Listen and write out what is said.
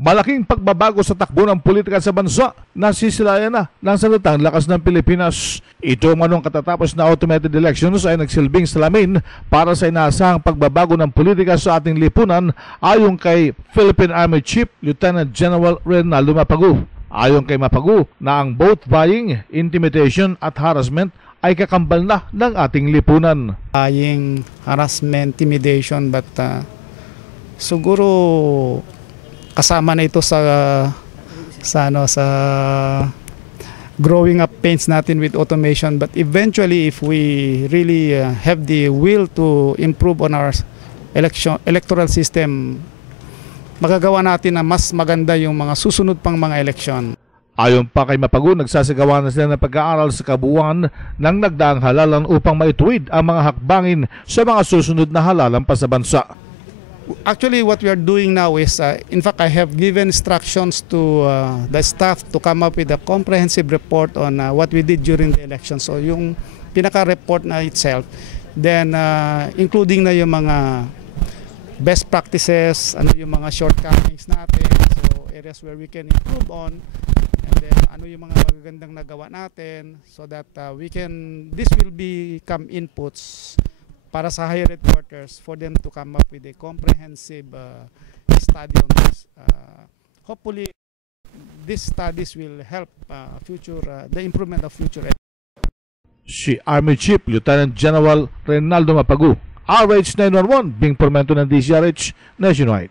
Malaking pagbabago sa takbo ng politika sa bansa, nasisilayan na ng salitang lakas ng Pilipinas. Ito manong katatapos na automated elections ay nagsilbing salamin para sa inaasahang pagbabago ng politika sa ating lipunan ayon kay Philippine Army Chief Lieutenant General Reynaldo Mapagu. Ayon kay Mapagu na ang vote buying, intimidation at harassment ay kakambal na ng ating lipunan. Buying, harassment, intimidation, but siguro kasama na ito sa growing up pains natin with automation, but eventually if we really have the will to improve on our electoral system, magagawa natin na mas maganda yung mga susunod pang mga eleksyon. Ayon pa kay Mapagu, nagsasagawa na sila ng pag-aaral sa kabuuan ng nagdaang halalan upang maituwid ang mga hakbangin sa mga susunod na halalan pa sa bansa. Actually, what we are doing now is, in fact, I have given instructions to the staff to come up with a comprehensive report on what we did during the election. So yung pinaka-report na itself, then including na yung mga best practices, ano yung mga shortcomings natin, so areas where we can improve on, and then ano yung mga magagandang nagawa natin, so that this will become inputs para sa higher headquarters for them to come up with a comprehensive study on this. Hopefully, these studies will help the improvement of future. Si Army Chief Lieutenant General Reynaldo Mapagu, RH 911, Bing Pormento ng DZRH Nationwide.